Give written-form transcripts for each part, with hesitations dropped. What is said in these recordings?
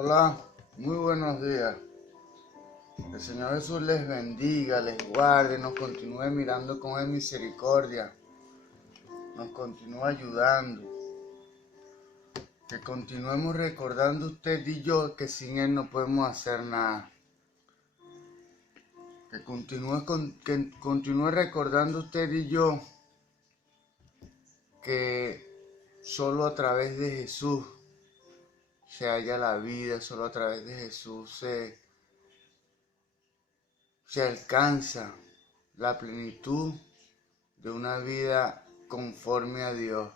Hola, muy buenos días. El Señor Jesús les bendiga, les guarde, nos continúe mirando con Él misericordia, nos continúe ayudando. Que continuemos recordando usted y yo que sin Él no podemos hacer nada. Que continúe recordando usted y yo que solo a través de Jesús se halla la vida, solo a través de Jesús se alcanza la plenitud de una vida conforme a Dios.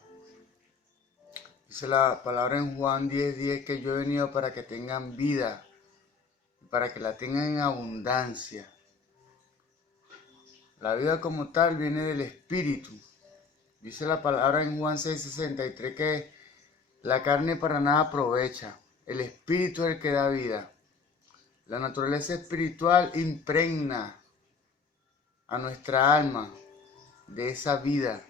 Dice la palabra en Juan 10:10 que yo he venido para que tengan vida, para que la tengan en abundancia. La vida como tal viene del Espíritu. Dice la palabra en Juan 6:63 que la carne para nada aprovecha, el Espíritu es el que da vida. La naturaleza espiritual impregna a nuestra alma de esa vida.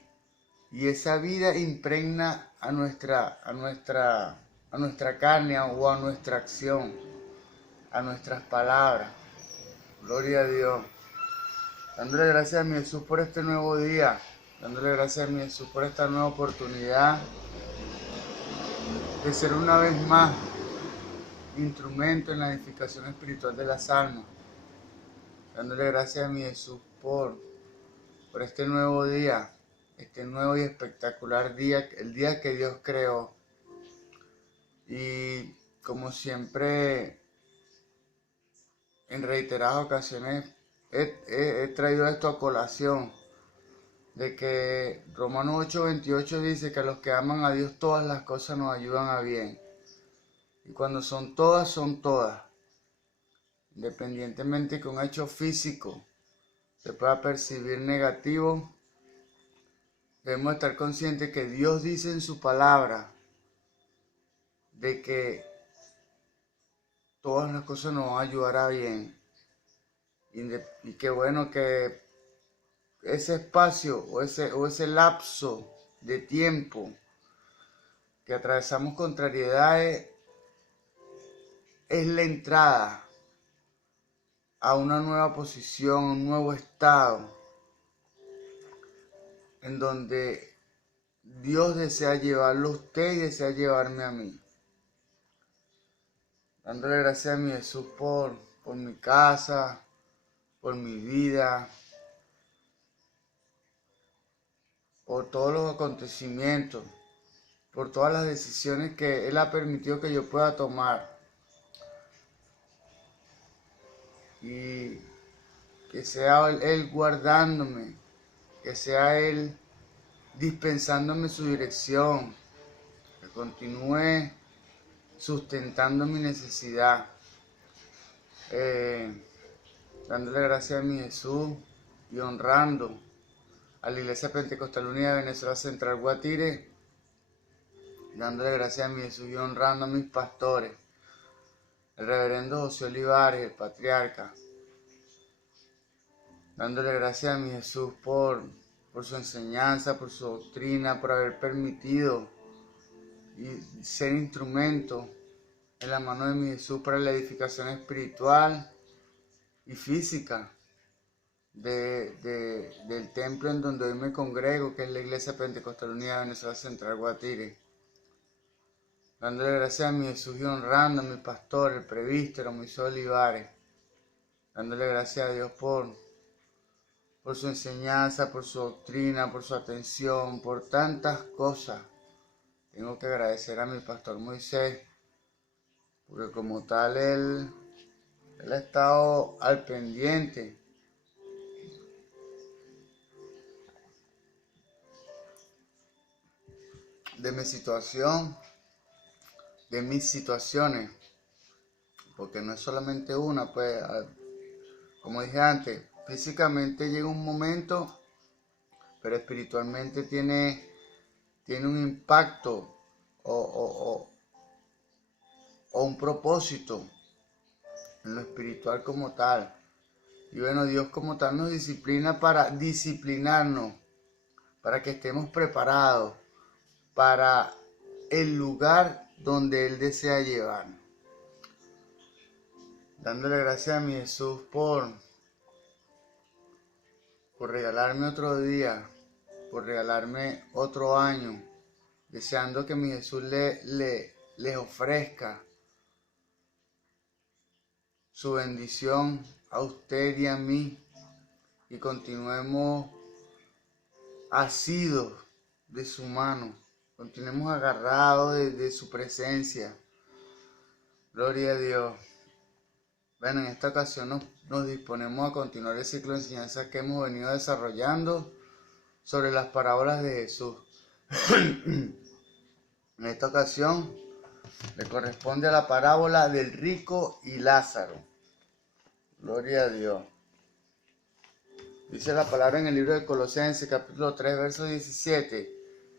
Y esa vida impregna a nuestra carne o a nuestra acción, a nuestras palabras. Gloria a Dios. Dándole gracias a mi Jesús por este nuevo día. Dándole gracias a mi Jesús por esta nueva oportunidad de ser una vez más instrumento en la edificación espiritual de las almas. Dándole gracias a mi Jesús por este nuevo día. Este nuevo y espectacular día, el día que Dios creó. Y como siempre, en reiteradas ocasiones, he traído esto a colación, de que Romanos 8:28 dice que a los que aman a Dios todas las cosas nos ayudan a bien. Y cuando son todas, independientemente que un hecho físico se pueda percibir negativo, debemos estar conscientes que Dios dice en su palabra de que todas las cosas nos van a ayudar a bien. Y qué bueno que ese espacio o ese lapso de tiempo que atravesamos contrariedades es la entrada a una nueva posición, un nuevo estado en donde Dios desea llevarlo a usted y desea llevarme a mí. Dándole gracias a mi Jesús por mi casa, por mi vida, por todos los acontecimientos, por todas las decisiones que Él ha permitido que yo pueda tomar. Y que sea Él guardándome, que sea Él dispensándome su dirección, que continúe sustentando mi necesidad. Dándole gracias a mi Jesús y honrando a la Iglesia Pentecostal Unida de Venezuela Central Guatire, dándole gracias a mi Jesús y honrando a mis pastores, el reverendo José Olivares, el patriarca, dándole gracias a mi Jesús por su enseñanza, por su doctrina, por haber permitido y ser instrumento en la mano de mi Jesús para la edificación espiritual y física del templo en donde hoy me congrego, que es la Iglesia Pentecostal Unida de Venezuela Central Guatire. Dándole gracias a mi Jesús y honrando a mi pastor, el presbítero Moisés Olivares. Dándole gracias a Dios por su enseñanza, por su doctrina, por su atención, por tantas cosas. Tengo que agradecer a mi pastor Moisés, porque como tal él ha estado al pendiente de mi situación, de mis situaciones, porque no es solamente una, pues, como dije antes, físicamente llega un momento, pero espiritualmente tiene un impacto o un propósito en lo espiritual como tal. Y bueno, Dios como tal nos disciplina para disciplinarnos, para que estemos preparados para el lugar donde Él desea llevarnos. dándole gracias a mi Jesús por regalarme otro día, por regalarme otro año, deseando que mi Jesús les ofrezca su bendición a usted y a mí, y continuemos asidos de su mano, continuemos agarrados de su presencia. Gloria a Dios. Bueno, en esta ocasión nos disponemos a continuar el ciclo de enseñanza que hemos venido desarrollando sobre las parábolas de Jesús. En esta ocasión le corresponde a la parábola del rico y Lázaro. Gloria a Dios. Dice la palabra en el libro de Colosenses, capítulo 3, verso 17,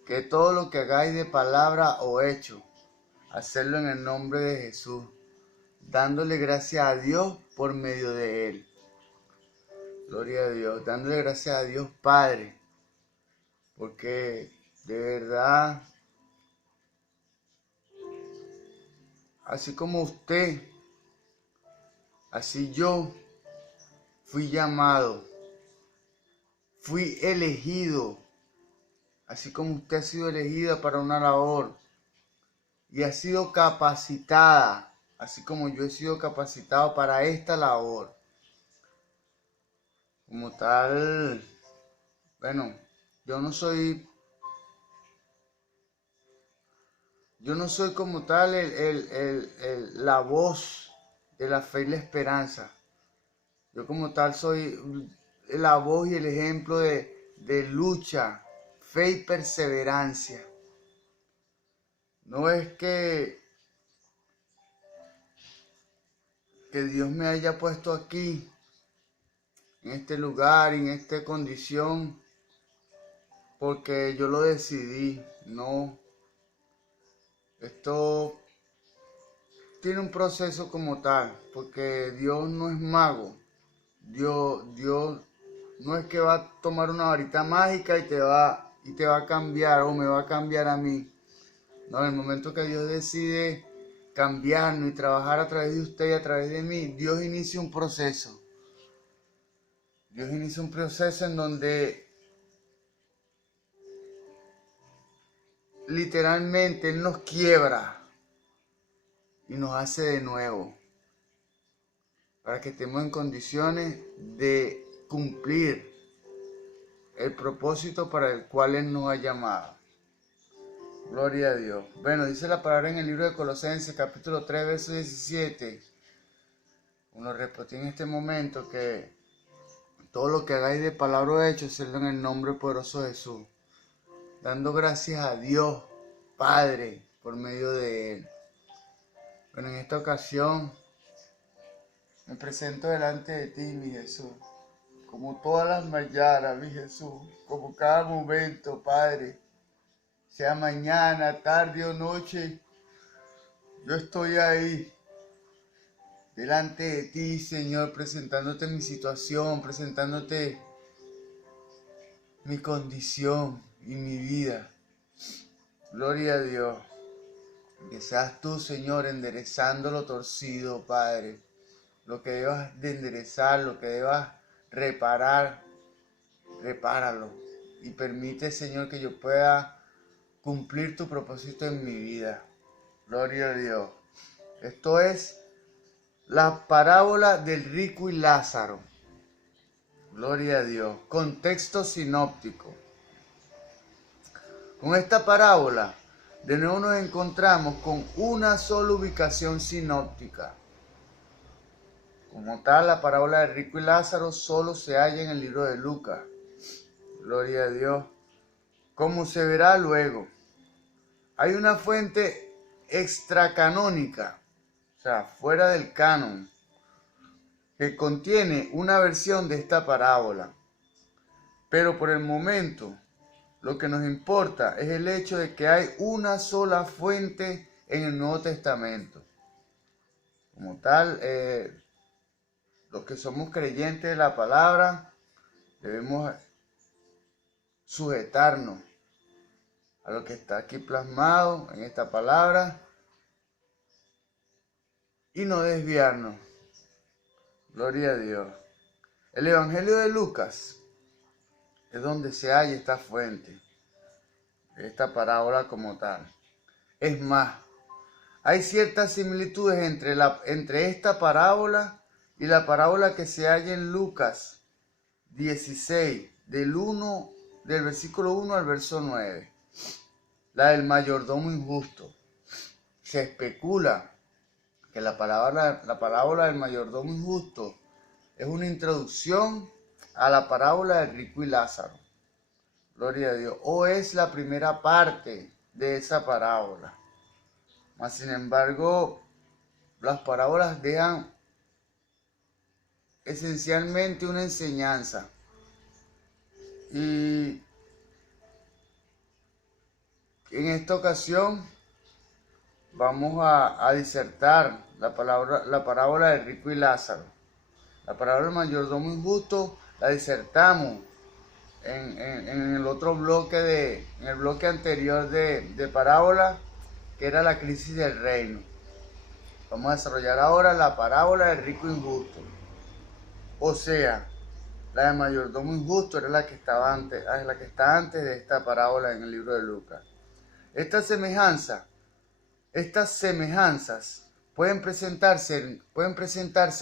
que todo lo que hagáis de palabra o hecho, hacerlo en el nombre de Jesús, dándole gracias a Dios por medio de él. Gloria a Dios, dándole gracias a Dios Padre, porque de verdad, así como usted, así yo fui llamado, fui elegido, así como usted ha sido elegida para una labor y ha sido capacitada, así como yo he sido capacitado para esta labor. Como tal, bueno, yo no soy como tal la voz de la fe y la esperanza. Yo como tal soy la voz y el ejemplo de lucha, fe y perseverancia. No es que Dios me haya puesto aquí, en este lugar, en esta condición, porque yo lo decidí. No, esto tiene un proceso como tal, porque Dios no es mago. Dios no es que va a tomar una varita mágica y te va a cambiar o me va a cambiar a mí. No, en el momento que Dios decide cambiarnos y trabajar a través de usted y a través de mí, Dios inicia un proceso. Dios inicia un proceso en donde literalmente Él nos quiebra y nos hace de nuevo, para que estemos en condiciones de cumplir el propósito para el cual Él nos ha llamado. Gloria a Dios. Bueno, dice la palabra en el libro de Colosenses, capítulo 3, verso 17. Uno repite en este momento que todo lo que hagáis de palabra o hecho, hacedlo en el nombre poderoso de Jesús, dando gracias a Dios Padre por medio de Él. Bueno, en esta ocasión me presento delante de ti, mi Jesús, como todas las mañanas, mi Jesús, como cada momento, Padre, sea mañana, tarde o noche, yo estoy ahí, delante de ti, Señor, presentándote mi situación, presentándote mi condición y mi vida. Gloria a Dios. Que seas tú, Señor, enderezando lo torcido, Padre. Lo que debas de enderezar, lo que debas reparar, repáralo. Y permite, Señor, que yo pueda cumplir tu propósito en mi vida. Gloria a Dios. Esto es la parábola del rico y Lázaro. Gloria a Dios. Contexto sinóptico. Con esta parábola, de nuevo nos encontramos con una sola ubicación sinóptica. Como tal, la parábola del rico y Lázaro solo se halla en el libro de Lucas. Gloria a Dios. Como se verá luego, hay una fuente extracanónica, o sea, fuera del canon, que contiene una versión de esta parábola. Pero por el momento, lo que nos importa es el hecho de que hay una sola fuente en el Nuevo Testamento. Como tal, los que somos creyentes de la palabra, debemos sujetarnos a lo que está aquí plasmado en esta palabra y no desviarnos. Gloria a Dios. El Evangelio de Lucas es donde se halla esta fuente, esta parábola como tal. Es más, hay ciertas similitudes entre esta parábola y la parábola que se halla en Lucas 16, del versículo 1 al verso 9. La del mayordomo injusto. Se especula que la parábola del mayordomo injusto es una introducción a la parábola del rico y Lázaro. Gloria a Dios. O es la primera parte de esa parábola. Mas, sin embargo, las parábolas dejan esencialmente una enseñanza. Y en esta ocasión vamos a disertar la parábola del rico y Lázaro. La parábola del mayordomo injusto la disertamos en el otro bloque, en el bloque anterior de parábola, que era la crisis del reino. Vamos a desarrollar ahora la parábola del rico injusto. O sea, la del mayordomo injusto era la que está antes de esta parábola en el libro de Lucas. Estas semejanzas pueden presentarse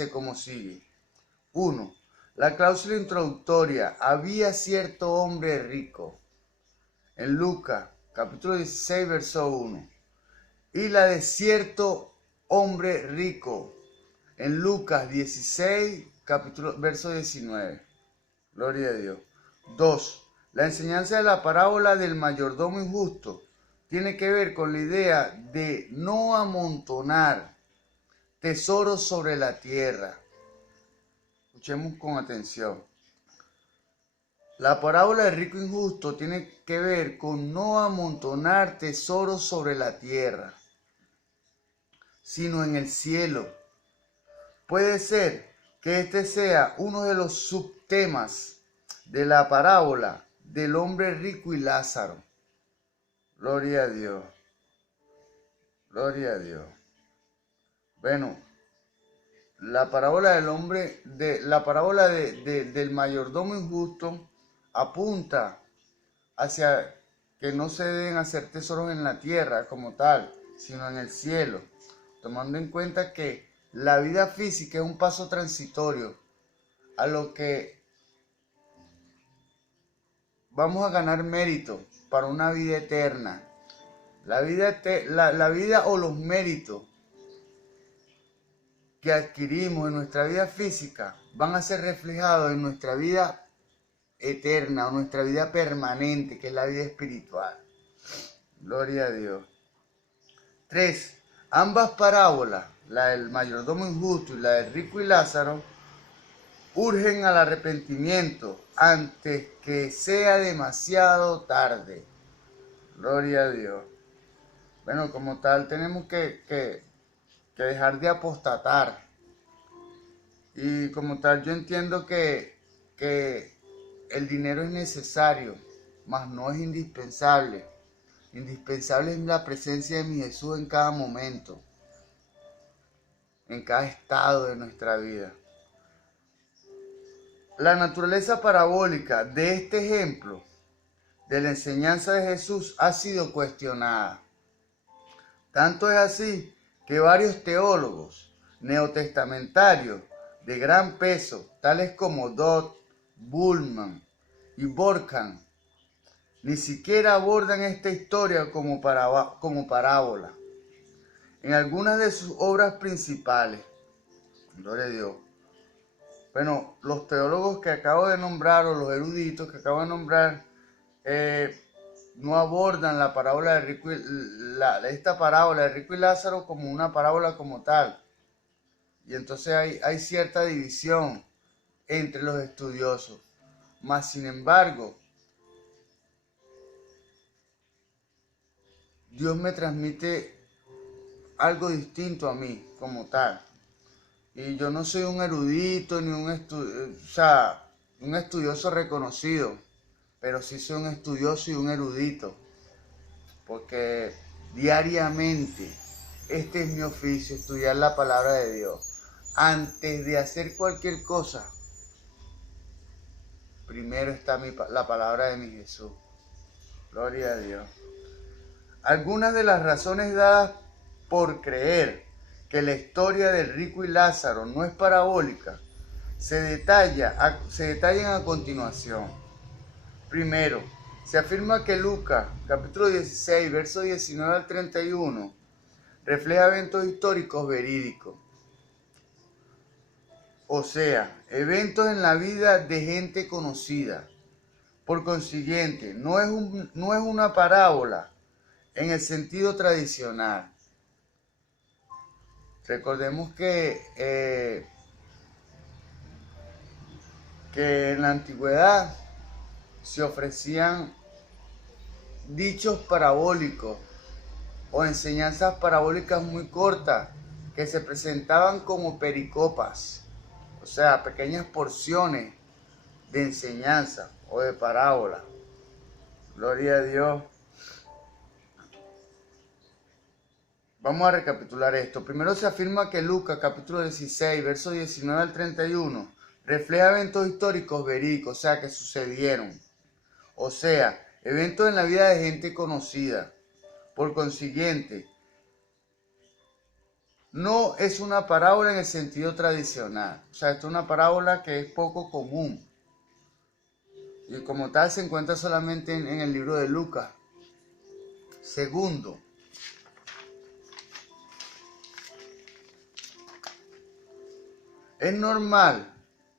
como sigue. 1. La cláusula introductoria. Había cierto hombre rico. En Lucas, capítulo 16, verso 1. Y la de cierto hombre rico. En Lucas 16, verso 19. Gloria a Dios. 2. La enseñanza de la parábola del mayordomo injusto tiene que ver con la idea de no amontonar tesoros sobre la tierra. Escuchemos con atención. La parábola del rico injusto tiene que ver con no amontonar tesoros sobre la tierra, sino en el cielo. Puede ser que este sea uno de los subtemas de la parábola del hombre rico y Lázaro. Gloria a Dios. Gloria a Dios. Bueno, la parábola del mayordomo injusto apunta hacia que no se deben hacer tesoros en la tierra como tal, sino en el cielo, tomando en cuenta que la vida física es un paso transitorio a lo que vamos a ganar mérito para una vida eterna. La vida o los méritos que adquirimos en nuestra vida física van a ser reflejados en nuestra vida eterna o nuestra vida permanente, que es la vida espiritual. Gloria a Dios. 3. Ambas parábolas, la del mayordomo injusto y la del rico y Lázaro, urgen al arrepentimiento antes que sea demasiado tarde. Gloria a Dios. Bueno, como tal, tenemos que dejar de apostatar. Y como tal, yo entiendo que el dinero es necesario, mas no es indispensable. Indispensable es la presencia de mi Jesús en cada momento, en cada estado de nuestra vida. La naturaleza parabólica de este ejemplo de la enseñanza de Jesús ha sido cuestionada. Tanto es así que varios teólogos neotestamentarios de gran peso, tales como Dodd, Bullman y Borkham, ni siquiera abordan esta historia como parábola. En algunas de sus obras principales, gloria a Dios. Bueno, los teólogos que acabo de nombrar o los eruditos que acabo de nombrar no abordan la parábola de esta parábola de rico y Lázaro como una parábola como tal. Y entonces hay cierta división entre los estudiosos. Mas, sin embargo, Dios me transmite algo distinto a mí como tal. Y yo no soy un erudito ni un estudioso reconocido, pero sí soy un estudioso y un erudito, porque diariamente este es mi oficio, estudiar la palabra de Dios. antes de hacer cualquier cosa, primero está la palabra de mi Jesús. Gloria a Dios. Algunas de las razones dadas por creer que la historia del rico y Lázaro no es parabólica se detallan a continuación. Primero, se afirma que Lucas, capítulo 16, versos 19 al 31, refleja eventos históricos verídicos. O sea, eventos en la vida de gente conocida. Por consiguiente, no es una parábola en el sentido tradicional. Recordemos que en la antigüedad se ofrecían dichos parabólicos o enseñanzas parabólicas muy cortas que se presentaban como pericopas, o sea, pequeñas porciones de enseñanza o de parábola. Gloria a Dios. Vamos a recapitular esto. Primero se afirma que Lucas, capítulo 16, versos 19 al 31, refleja eventos históricos verídicos, o sea, que sucedieron. O sea, eventos en la vida de gente conocida. Por consiguiente, no es una parábola en el sentido tradicional. O sea, esto es una parábola que es poco común. Y como tal se encuentra solamente en el libro de Lucas. Segundo, es normal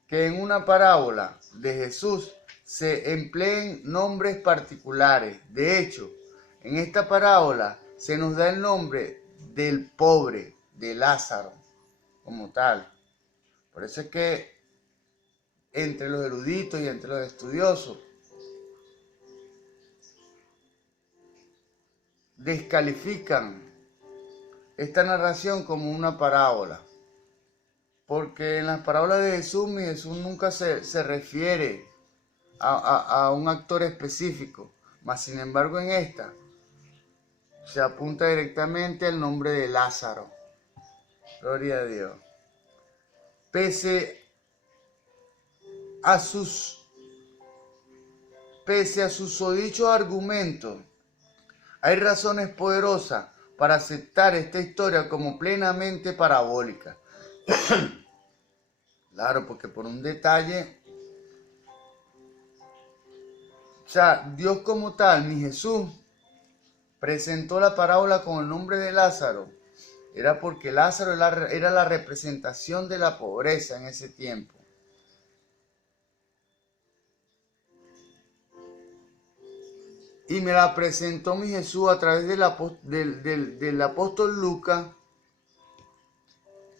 que en una parábola de Jesús se empleen nombres particulares. De hecho, en esta parábola se nos da el nombre del pobre, de Lázaro, como tal. Por eso es que entre los eruditos y entre los estudiosos descalifican esta narración como una parábola. Porque en las parábolas de Jesús, mi Jesús nunca se refiere a un actor específico. Mas sin embargo en esta se apunta directamente al nombre de Lázaro. Gloria a Dios. Pese a sus susodichos argumentos, hay razones poderosas para aceptar esta historia como plenamente parabólica. Claro, porque por un detalle, o sea, Dios como tal, mi Jesús, presentó la parábola con el nombre de Lázaro, era porque Lázaro era la representación de la pobreza en ese tiempo. Y me la presentó mi Jesús a través del apóstol Lucas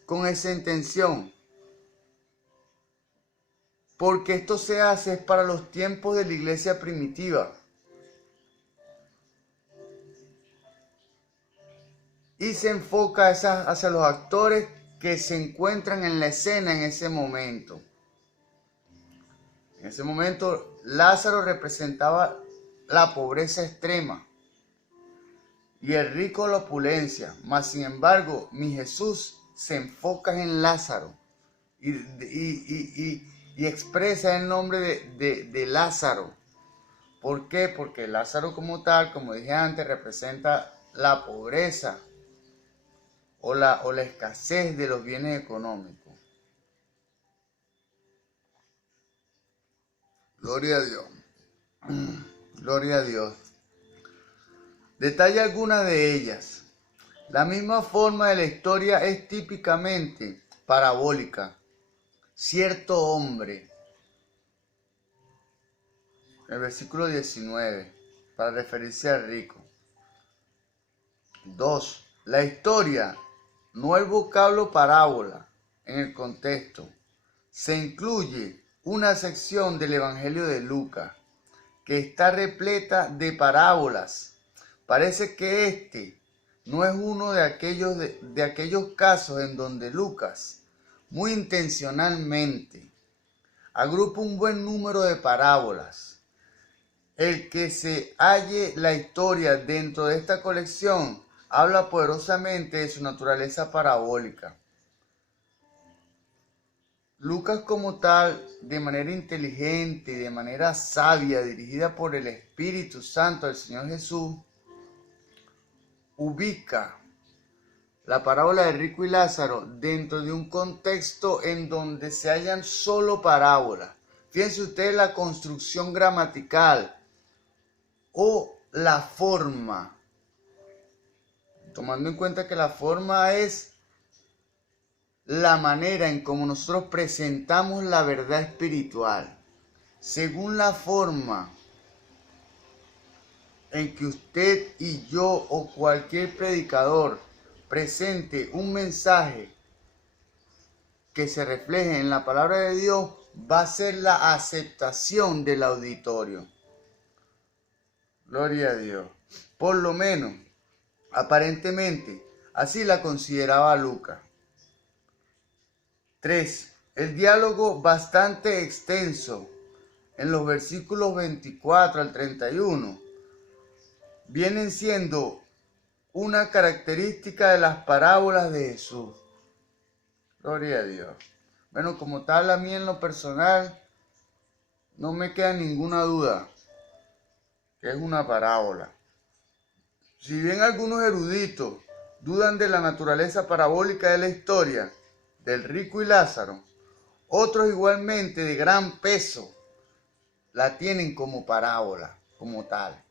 con esa intención. Porque esto se hace para los tiempos de la iglesia primitiva. Y se enfoca hacia los actores que se encuentran en la escena en ese momento. En ese momento Lázaro representaba la pobreza extrema y el rico la opulencia. Mas sin embargo, mi Jesús se enfoca en Lázaro y expresa el nombre de Lázaro. ¿Por qué? Porque Lázaro como tal, como dije antes, representa la pobreza o la escasez de los bienes económicos. Gloria a Dios. Gloria a Dios. Detalla algunas de ellas. La misma forma de la historia es típicamente parabólica. Cierto hombre, el versículo 19, para referirse al rico. 2. La historia, no el vocablo parábola en el contexto. Se incluye una sección del Evangelio de Lucas que está repleta de parábolas. Parece que este no es uno de aquellos casos en donde Lucas, muy intencionalmente, agrupa un buen número de parábolas. El que se halle la historia dentro de esta colección habla poderosamente de su naturaleza parabólica. Lucas como tal, de manera inteligente y de manera sabia, dirigida por el Espíritu Santo del Señor Jesús, ubica la parábola de rico y Lázaro dentro de un contexto en donde se hallan solo parábolas. Fíjense ustedes la construcción gramatical o la forma, tomando en cuenta que la forma es la manera en cómo nosotros presentamos la verdad espiritual. Según la forma en que usted y yo o cualquier predicador presente un mensaje que se refleje en la palabra de Dios, va a ser la aceptación del auditorio. Gloria a Dios. Por lo menos, aparentemente, así la consideraba Lucas. 3. El diálogo bastante extenso en los versículos 24 al 31 vienen siendo una característica de las parábolas de Jesús. Gloria a Dios. Bueno, como tal, a mí en lo personal no me queda ninguna duda que es una parábola. Si bien algunos eruditos dudan de la naturaleza parabólica de la historia del rico y Lázaro, otros igualmente de gran peso la tienen como parábola, como tal.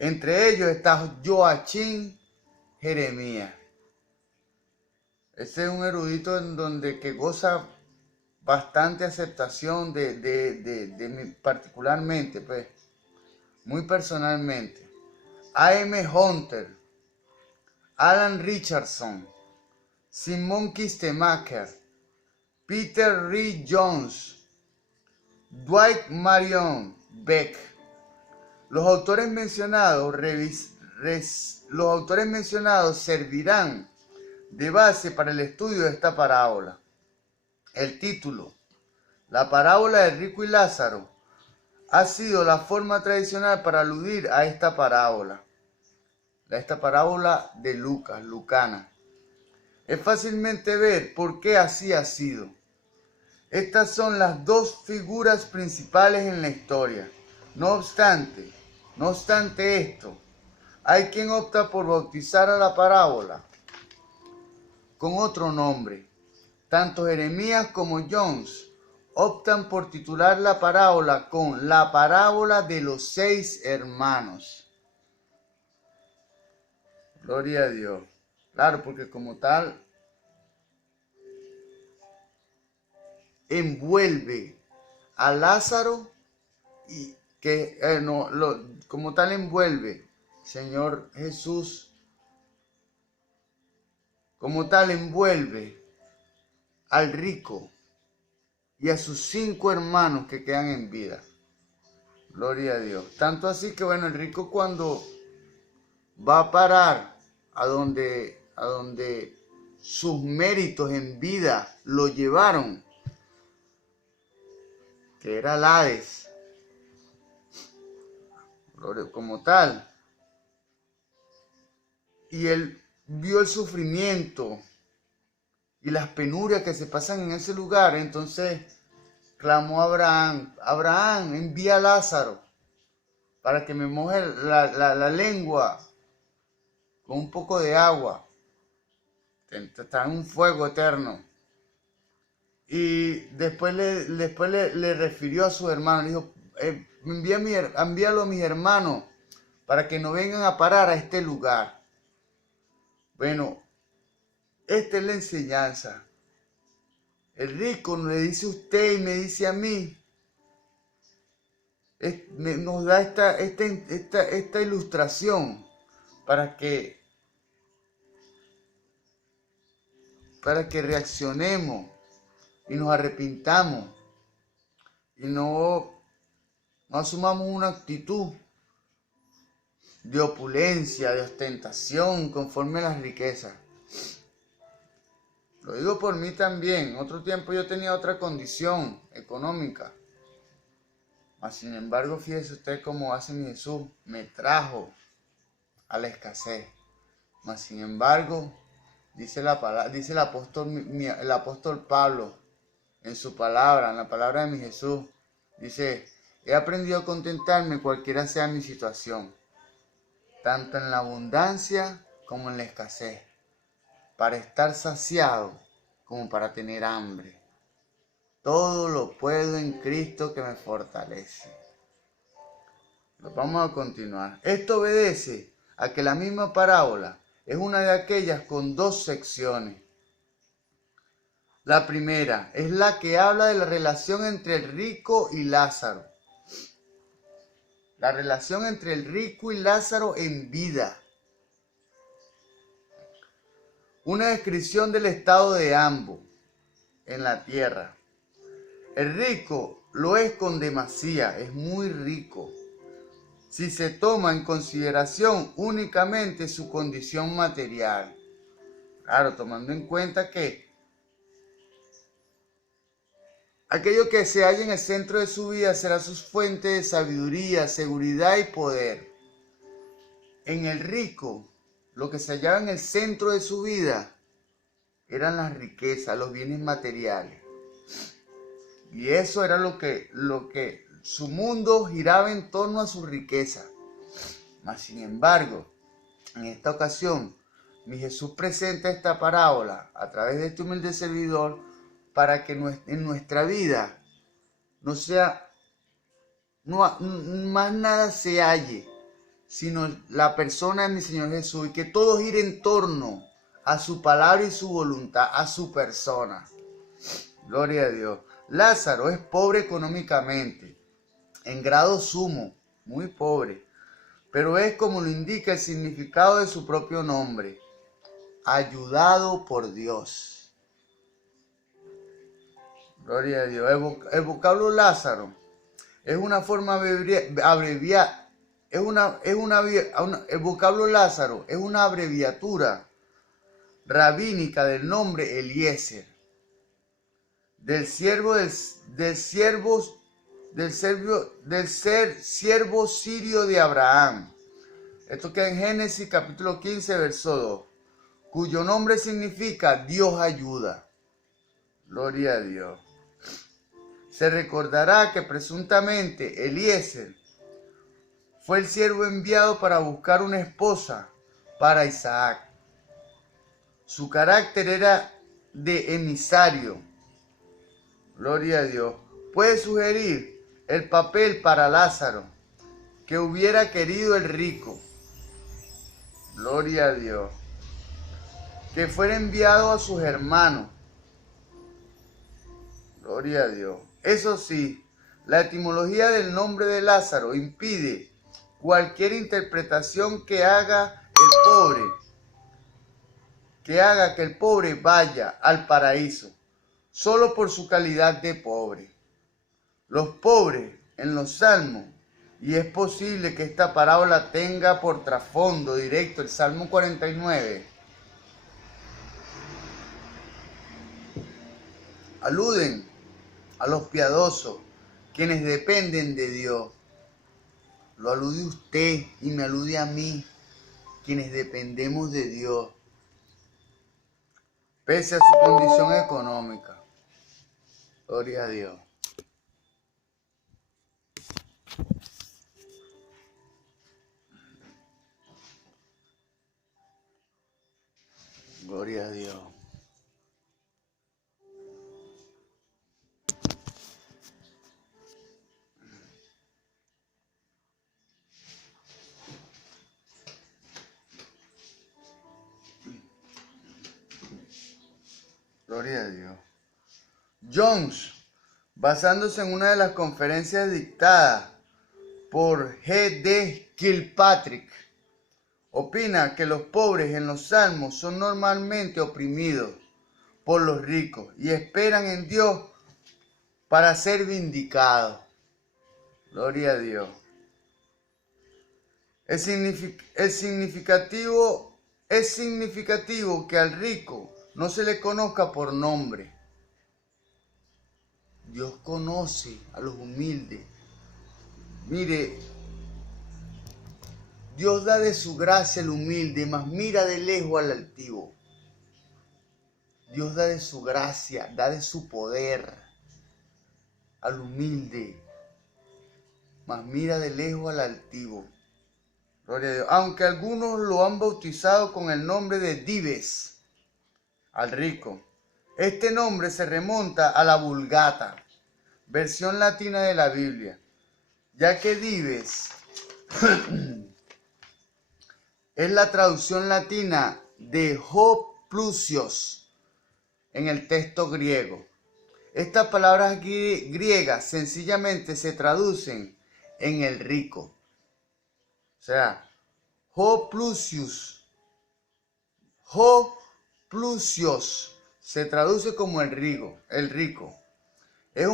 Entre ellos está Joachim Jeremías. Ese es un erudito en donde que goza bastante aceptación de particularmente, pues, muy personalmente. A.M. Hunter, Alan Richardson, Simon Kistemaker, Peter Reed Jones, Dwight Marion Beck. Los autores mencionados servirán de base para el estudio de esta parábola. El título, la parábola del rico y Lázaro, ha sido la forma tradicional para aludir a esta parábola de Lucas, lucana. Es fácilmente ver por qué así ha sido. Estas son las dos figuras principales en la historia. No obstante esto, hay quien opta por bautizar a la parábola con otro nombre. Tanto Jeremías como Jones optan por titular la parábola con la parábola de los 6 hermanos. Gloria a Dios. Claro, porque como tal envuelve a Lázaro y que como tal envuelve, Señor Jesús, como tal envuelve al rico y a sus 5 hermanos que quedan en vida. Gloria a Dios. Tanto así que bueno, el rico cuando va a parar a donde sus méritos en vida lo llevaron, que era el Hades, como tal, y él vio el sufrimiento y las penurias que se pasan en ese lugar, entonces clamó a Abraham: Abraham, envía a Lázaro para que me moje la lengua con un poco de agua. Está en un fuego eterno. Y después le refirió a sus hermanos, le dijo: envíalo a mis hermanos para que no vengan a parar a este lugar. Bueno, esta es la enseñanza. El rico le dice a usted y me dice a mí, nos da esta ilustración para que reaccionemos y nos arrepintamos y no asumamos una actitud de opulencia, de ostentación conforme a las riquezas. Lo digo por mí también. Otro tiempo yo tenía otra condición económica. Mas sin embargo, fíjese usted cómo hace mi Jesús. Me trajo a la escasez. Mas sin embargo, dice el apóstol Pablo, en su palabra, en la palabra de mi Jesús. Dice, he aprendido a contentarme cualquiera sea mi situación, tanto en la abundancia como en la escasez, para estar saciado como para tener hambre. Todo lo puedo en Cristo que me fortalece. Vamos a continuar. Esto obedece a que la misma parábola es una de aquellas con dos secciones. La primera es la que habla de la relación entre el rico y Lázaro. La relación entre el rico y Lázaro en vida. Una descripción del estado de ambos en la tierra. El rico lo es con demasía, es muy rico, si se toma en consideración únicamente su condición material. Claro, tomando en cuenta que aquello que se halla en el centro de su vida será su fuente de sabiduría, seguridad y poder. En el rico, lo que se hallaba en el centro de su vida eran las riquezas, los bienes materiales. Y eso era lo que su mundo giraba en torno a su riqueza. Mas, sin embargo, en esta ocasión, mi Jesús presenta esta parábola a través de este humilde servidor para que en nuestra vida más nada se halle, sino la persona de mi Señor Jesús, y que todo gire en torno a su palabra y su voluntad, a su persona. Gloria a Dios. Lázaro es pobre económicamente, en grado sumo, muy pobre, pero es como lo indica el significado de su propio nombre, ayudado por Dios. Gloria a Dios. El vocablo Lázaro es una forma abreviada, el vocablo Lázaro es una abreviatura rabínica del nombre Eliezer, del siervo sirio de Abraham. Esto queda en Génesis capítulo 15, verso 2, cuyo nombre significa Dios ayuda. Gloria a Dios. Se recordará que presuntamente Eliezer fue el siervo enviado para buscar una esposa para Isaac. Su carácter era de emisario. Gloria a Dios. Puede sugerir el papel para Lázaro que hubiera querido el rico. Gloria a Dios. Que fuera enviado a sus hermanos. Gloria a Dios. Eso sí, la etimología del nombre de Lázaro impide cualquier interpretación que haga que el pobre vaya al paraíso solo por su calidad de pobre. Los pobres en los salmos, y es posible que esta parábola tenga por trasfondo directo el Salmo 49, aluden a los piadosos, quienes dependen de Dios. Lo alude usted y me alude a mí, quienes dependemos de Dios, pese a su condición económica. Gloria a Dios. Gloria a Dios. Gloria a Dios. Jones, basándose en una de las conferencias dictadas por G.D. Kilpatrick, opina que los pobres en los salmos son normalmente oprimidos por los ricos y esperan en Dios para ser vindicados. Gloria a Dios. Es significativo que al rico no se le conozca por nombre. Dios conoce a los humildes. Mire, Dios da de su gracia al humilde, mas mira de lejos al altivo. Dios da de su gracia, da de su poder. al humilde, mas mira de lejos al altivo. Gloria a Dios. Aunque algunos lo han bautizado con el nombre de Dives, al rico. Este nombre se remonta a la Vulgata, versión latina de la Biblia, ya que Dives es la traducción latina de ho plusios en el texto griego. Estas palabras griegas sencillamente se traducen en el rico. O sea, ho plusios se traduce como el rico. Es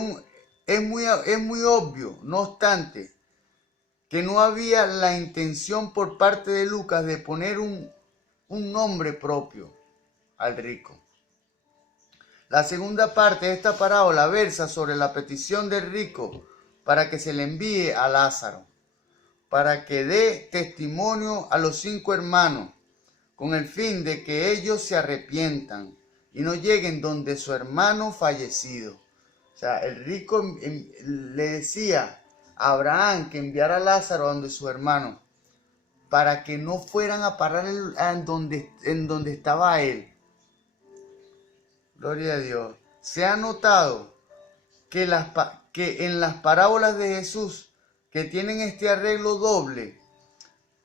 muy obvio, no obstante, que no había la intención por parte de Lucas de poner un nombre propio al rico. La segunda parte de esta parábola versa sobre la petición del rico para que se le envíe a Lázaro, para que dé testimonio a los 5 hermanos, con el fin de que ellos se arrepientan y no lleguen donde su hermano fallecido. O sea, el rico le decía a Abraham que enviara a Lázaro donde su hermano, para que no fueran a parar en donde estaba él. Gloria a Dios. Se ha notado que en las parábolas de Jesús que tienen este arreglo doble,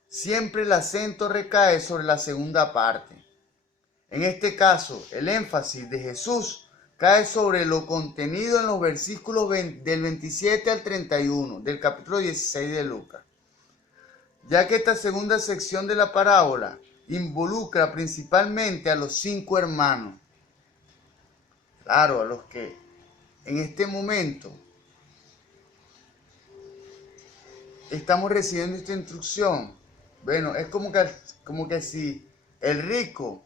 siempre el acento recae sobre la segunda parte. En este caso, el énfasis de Jesús cae sobre lo contenido en los versículos del 27 al 31 del capítulo 16 de Lucas, ya que esta segunda sección de la parábola involucra principalmente a los 5 hermanos. Claro, a los que en este momento estamos recibiendo esta instrucción. Bueno, es como que si el rico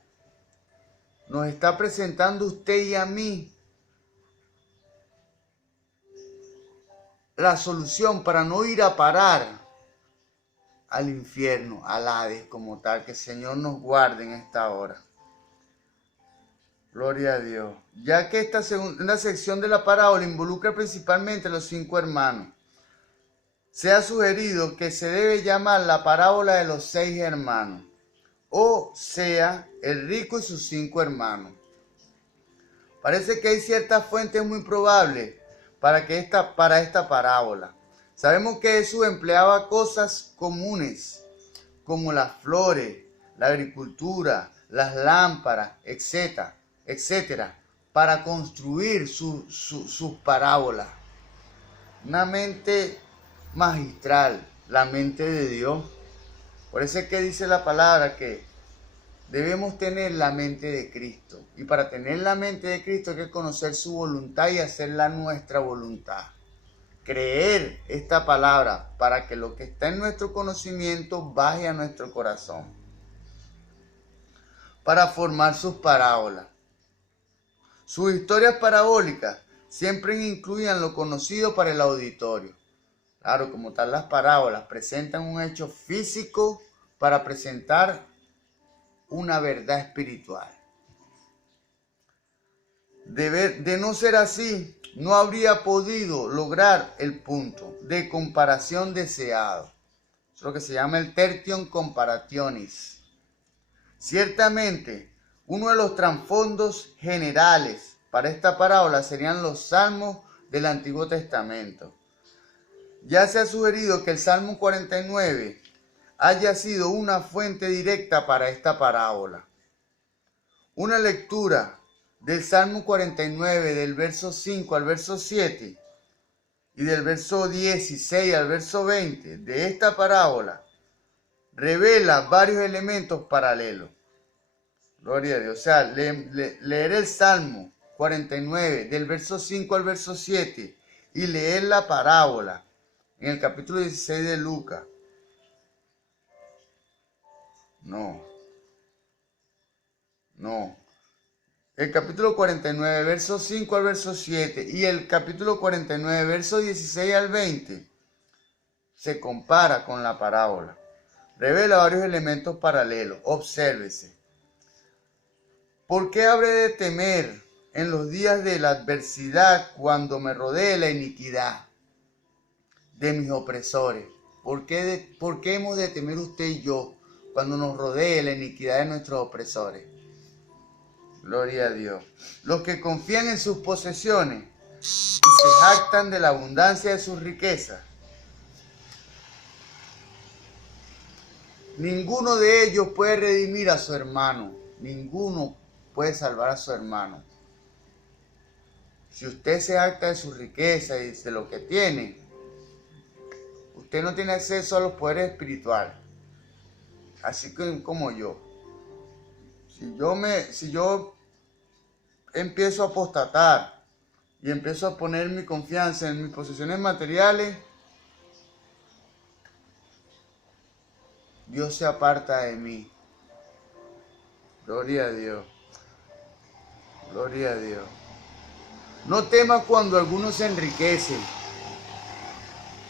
nos está presentando a usted y a mí la solución para no ir a parar al infierno, al Hades como tal. Que el Señor nos guarde en esta hora. Gloria a Dios. Ya que esta segunda sección de la parábola involucra principalmente a los 5 hermanos, se ha sugerido que se debe llamar la parábola de los 6 hermanos, o sea, el rico y sus 5 hermanos. Parece que hay ciertas fuentes muy probables para esta parábola. Sabemos que Jesús empleaba cosas comunes, como las flores, la agricultura, las lámparas, etcétera, para construir sus parábolas. Una mente magistral, la mente de Dios. Por eso es que dice la palabra que debemos tener la mente de Cristo. Y para tener la mente de Cristo hay que conocer su voluntad y hacerla nuestra voluntad. Creer esta palabra para que lo que está en nuestro conocimiento baje a nuestro corazón. Para formar sus parábolas. Sus historias parabólicas siempre incluían lo conocido para el auditorio. Claro, como tal, las parábolas presentan un hecho físico para presentar una verdad espiritual. De no ser así, no habría podido lograr el punto de comparación deseado. Es lo que se llama el tertium comparationis. Ciertamente, uno de los trasfondos generales para esta parábola serían los salmos del Antiguo Testamento. Ya se ha sugerido que el Salmo 49 haya sido una fuente directa para esta parábola. Una lectura del Salmo 49 del verso 5 al verso 7 y del verso 16 al verso 20 de esta parábola revela varios elementos paralelos. Gloria a Dios. O sea, leer el Salmo 49 del verso 5 al verso 7 y leer la parábola en el capítulo 16 de Lucas. No. El capítulo 49, verso 5 al verso 7 y el capítulo 49, verso 16 al 20 se compara con la parábola. Revela varios elementos paralelos. Obsérvese. ¿Por qué habré de temer en los días de la adversidad, cuando me rodee la iniquidad de mis opresores. ¿Por qué hemos de temer usted y yo cuando nos rodee la iniquidad de nuestros opresores? Gloria a Dios. Los que confían en sus posesiones y se jactan de la abundancia de sus riquezas, ninguno de ellos puede redimir a su hermano. Ninguno puede salvar a su hermano. Si usted se jacta de su riqueza y de lo que tiene, usted no tiene acceso a los poderes espirituales. Así como yo. Si yo empiezo a apostatar y empiezo a poner mi confianza en mis posesiones materiales, Dios se aparta de mí. Gloria a Dios. Gloria a Dios. No temas cuando algunos se enriquecen,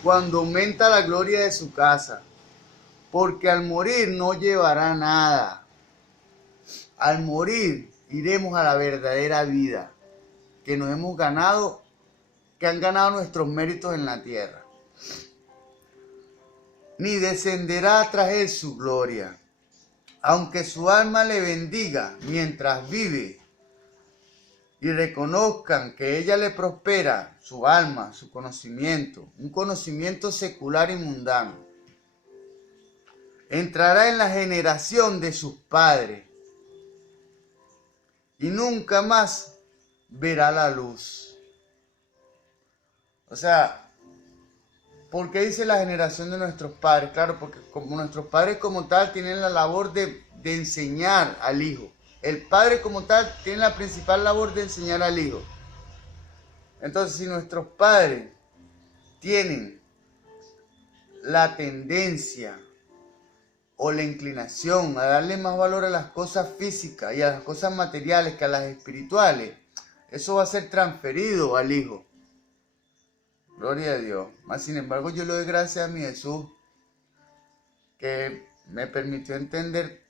cuando aumenta la gloria de su casa, porque al morir no llevará nada. Al morir iremos a la verdadera vida que nos hemos ganado, que han ganado nuestros méritos en la tierra. Ni descenderá tras él su gloria, aunque su alma le bendiga mientras vive, y reconozcan que ella le prospera su alma, su conocimiento, un conocimiento secular y mundano. Entrará en la generación de sus padres y nunca más verá la luz. O sea, ¿por qué dice la generación de nuestros padres? Claro, porque como nuestros padres como tal tienen la labor de enseñar al hijo. El padre como tal tiene la principal labor de enseñar al hijo. Entonces, si nuestros padres tienen la tendencia o la inclinación a darle más valor a las cosas físicas y a las cosas materiales que a las espirituales, eso va a ser transferido al hijo. Gloria a Dios. Mas, sin embargo, yo le doy gracias a mi Jesús que me permitió entender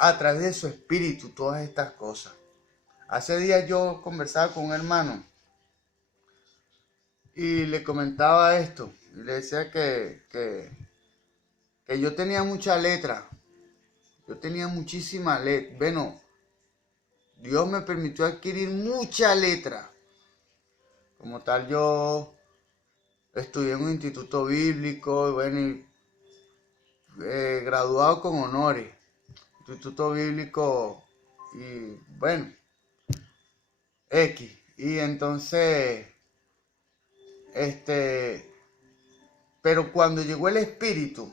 a través de su espíritu todas estas cosas. Hace días yo conversaba con un hermano y le comentaba esto. Y le decía que yo tenía mucha letra. Yo tenía muchísima letra. Bueno, Dios me permitió adquirir mucha letra. Como tal, yo estudié en un instituto bíblico, bueno, y, graduado con honores. Instituto bíblico y bueno, X. Y entonces, pero cuando llegó el Espíritu,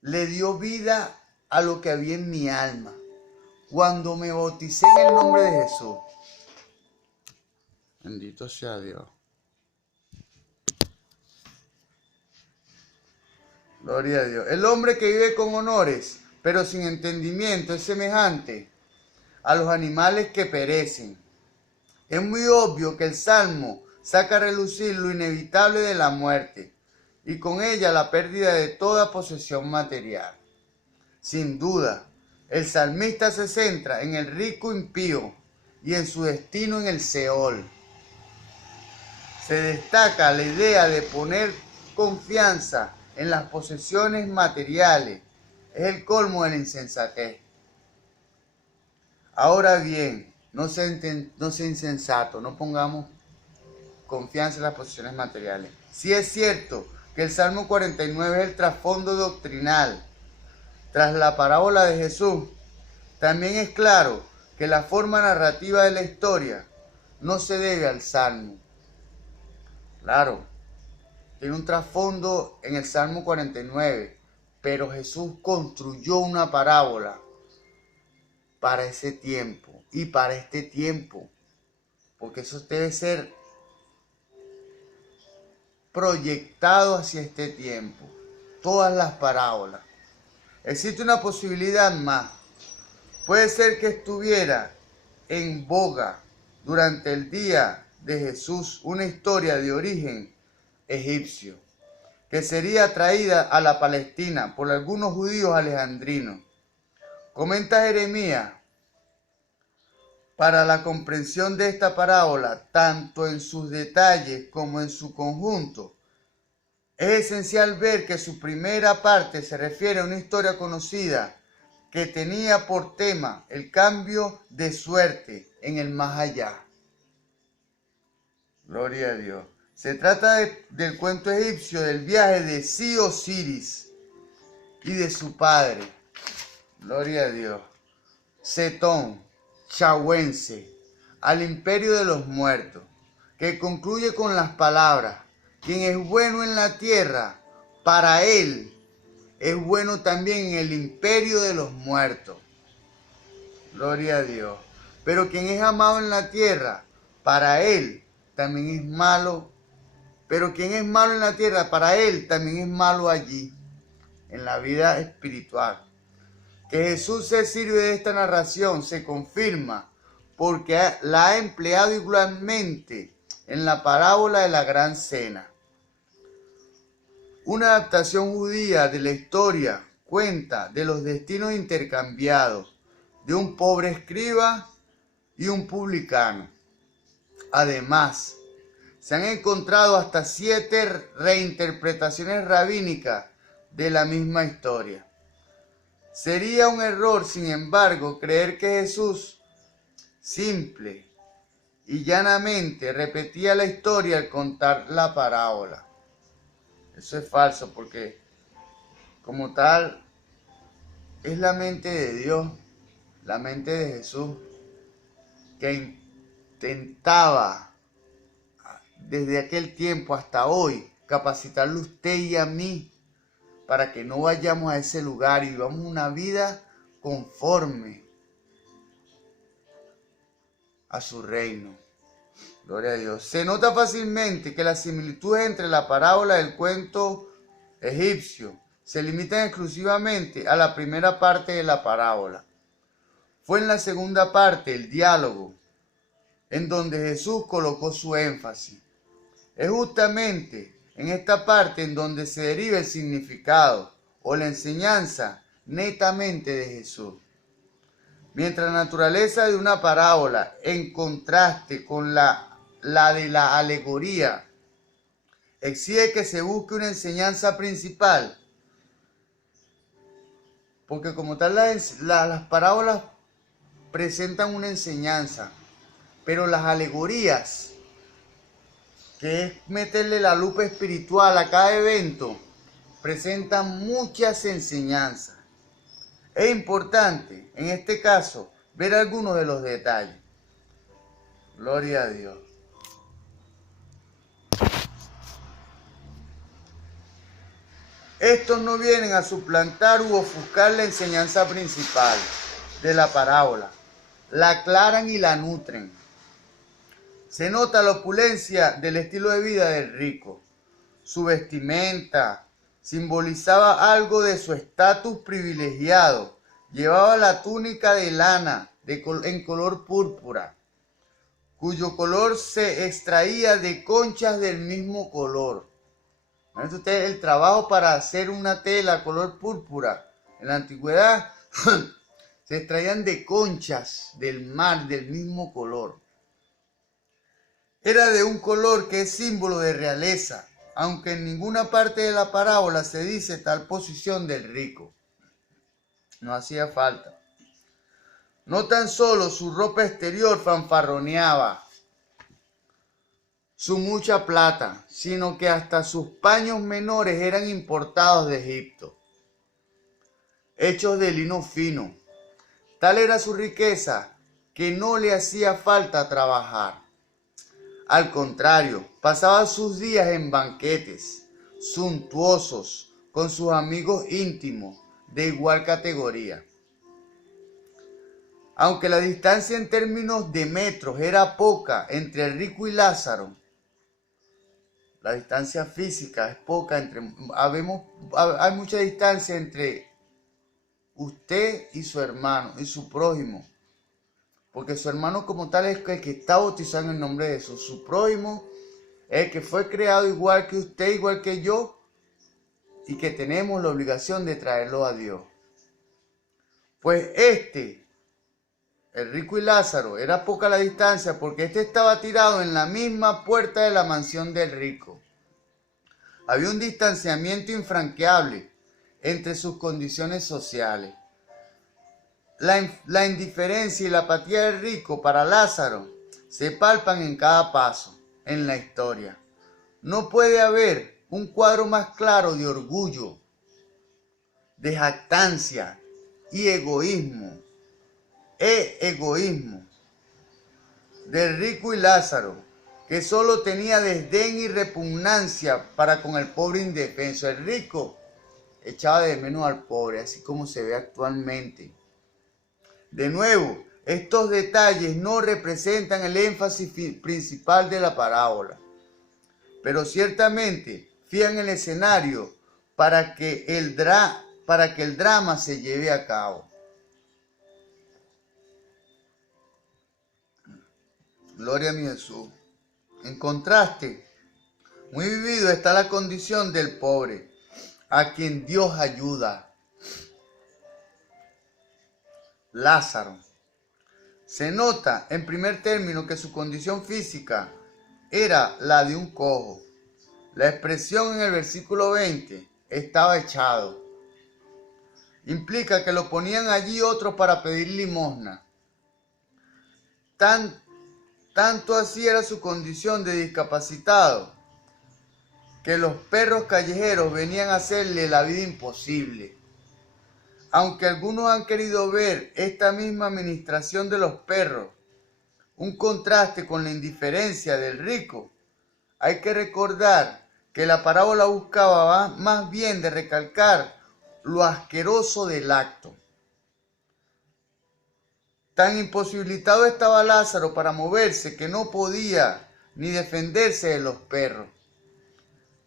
le dio vida a lo que había en mi alma. Cuando me bauticé en el nombre de Jesús. Bendito sea Dios. Gloria a Dios. El hombre que vive con honores, pero sin entendimiento, es semejante a los animales que perecen. Es muy obvio que el Salmo saca a relucir lo inevitable de la muerte y con ella la pérdida de toda posesión material. Sin duda, el salmista se centra en el rico impío y en su destino en el Seol. Se destaca la idea de poner confianza en las posesiones materiales. Es el colmo de la insensatez. Ahora bien, no sea insensato, no pongamos confianza en las posesiones materiales. Sí es cierto que el Salmo 49 es el trasfondo doctrinal tras la parábola de Jesús. También es claro que la forma narrativa de la historia no se debe al Salmo. Claro, tiene un trasfondo en el Salmo 49, pero Jesús construyó una parábola para ese tiempo y para este tiempo, porque eso debe ser proyectado hacia este tiempo. Todas las parábolas. Existe una posibilidad más. Puede ser que estuviera en boga durante el día de Jesús una historia de origen egipcio, que sería traída a la Palestina por algunos judíos alejandrinos. Comenta Jeremías Para la comprensión de esta parábola, tanto en sus detalles como en su conjunto, es esencial ver que su primera parte se refiere a una historia conocida que tenía por tema el cambio de suerte en el más allá. Gloria a Dios. Se trata del cuento egipcio del viaje de Osiris y de su padre. Gloria a Dios. Setón, Chawense, al imperio de los muertos, que concluye con las palabras: quien es bueno en la tierra, para él es bueno también en el imperio de los muertos. Gloria a Dios. Pero quien es amado en la tierra, para él también es malo. Pero quien es malo en la tierra, para él también es malo allí, en la vida espiritual. Que Jesús se sirve de esta narración se confirma porque la ha empleado igualmente en la parábola de la Gran Cena. Una adaptación judía de la historia cuenta de los destinos intercambiados de un pobre escriba y un publicano. Además, se han encontrado hasta 7 reinterpretaciones rabínicas de la misma historia. Sería un error, sin embargo, creer que Jesús simple y llanamente repetía la historia al contar la parábola. Eso es falso, porque como tal es la mente de Dios, la mente de Jesús, que intentaba desde aquel tiempo hasta hoy capacitarlo a usted y a mí para que no vayamos a ese lugar y vivamos una vida conforme a su reino. Gloria a Dios. Se nota fácilmente que las similitudes entre la parábola del cuento egipcio se limitan exclusivamente a la primera parte de la parábola. Fue en la segunda parte, el diálogo, en donde Jesús colocó su énfasis. Es justamente en esta parte en donde se deriva el significado o la enseñanza netamente de Jesús. Mientras la naturaleza de una parábola, en contraste con la de la alegoría, exige que se busque una enseñanza principal, porque como tal las parábolas presentan una enseñanza, pero las alegorías, que es meterle la lupa espiritual a cada evento, presentan muchas enseñanzas. Es importante, en este caso, ver algunos de los detalles. Gloria a Dios. Estos no vienen a suplantar u ofuscar la enseñanza principal de la parábola. La aclaran y la nutren. Se nota la opulencia del estilo de vida del rico. Su vestimenta simbolizaba algo de su estatus privilegiado. Llevaba la túnica de lana en color púrpura, cuyo color se extraía de conchas del mismo color. ¿Ven ustedes el trabajo para hacer una tela color púrpura? En la antigüedad se extraían de conchas del mar del mismo color. Era de un color que es símbolo de realeza, aunque en ninguna parte de la parábola se dice tal posición del rico. No hacía falta. No tan solo su ropa exterior fanfarroneaba su mucha plata, sino que hasta sus paños menores eran importados de Egipto, hechos de lino fino. Tal era su riqueza que no le hacía falta trabajar. Al contrario, pasaba sus días en banquetes suntuosos con sus amigos íntimos de igual categoría. Aunque la distancia en términos de metros era poca entre el rico y Lázaro, la distancia física es poca, hay mucha distancia entre usted y su hermano y su prójimo, porque su hermano como tal es el que está bautizado en el nombre de Jesús. Su prójimo es el que fue creado igual que usted, igual que yo, y que tenemos la obligación de traerlo a Dios. Pues este el rico y Lázaro, era poca la distancia porque éste estaba tirado en la misma puerta de la mansión del rico. Había un distanciamiento infranqueable entre sus condiciones sociales. La indiferencia y la apatía del rico para Lázaro se palpan en cada paso en la historia. No puede haber un cuadro más claro de orgullo, de jactancia y egoísmo del rico y Lázaro, que solo tenía desdén y repugnancia para con el pobre indefenso. El rico echaba de menos al pobre, así como se ve actualmente. De nuevo, estos detalles no representan el énfasis principal de la parábola, pero ciertamente fijan el escenario para que el drama se lleve a cabo. Gloria a mi Jesús. En contraste, muy vivido está la condición del pobre, a quien Dios ayuda. Lázaro. Se nota en primer término que su condición física era la de un cojo. La expresión en el versículo 20, estaba echado, implica que lo ponían allí otros para pedir limosna. Tanto así era su condición de discapacitado, que los perros callejeros venían a hacerle la vida imposible. Aunque algunos han querido ver esta misma administración de los perros, un contraste con la indiferencia del rico, hay que recordar que la parábola buscaba más bien de recalcar lo asqueroso del acto. Tan imposibilitado estaba Lázaro para moverse que no podía ni defenderse de los perros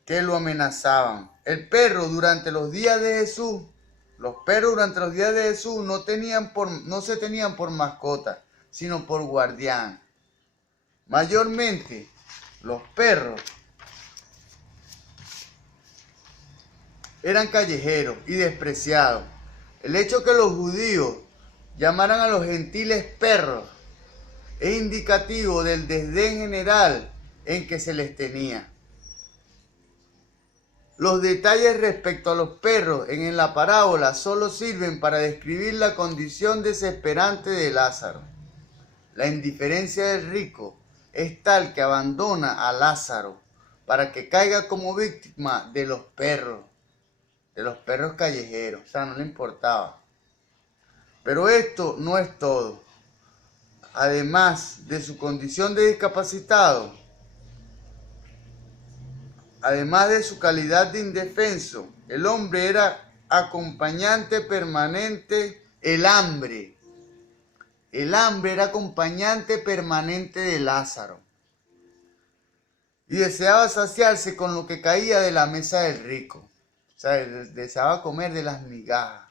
que lo amenazaban. Los perros durante los días de Jesús no se tenían por mascota, sino por guardián. Mayormente, los perros eran callejeros y despreciados. El hecho que los judíos llamaran a los gentiles perros es indicativo del desdén general en que se les tenía. Los detalles respecto a los perros en la parábola solo sirven para describir la condición desesperante de Lázaro. La indiferencia del rico es tal que abandona a Lázaro para que caiga como víctima de los perros callejeros. O sea, no le importaba. Pero esto no es todo. Además de su condición de discapacitado, además de su calidad de indefenso, el hombre era acompañante permanente, el hambre era acompañante permanente de Lázaro. Y deseaba saciarse con lo que caía de la mesa del rico. O sea, deseaba comer de las migajas.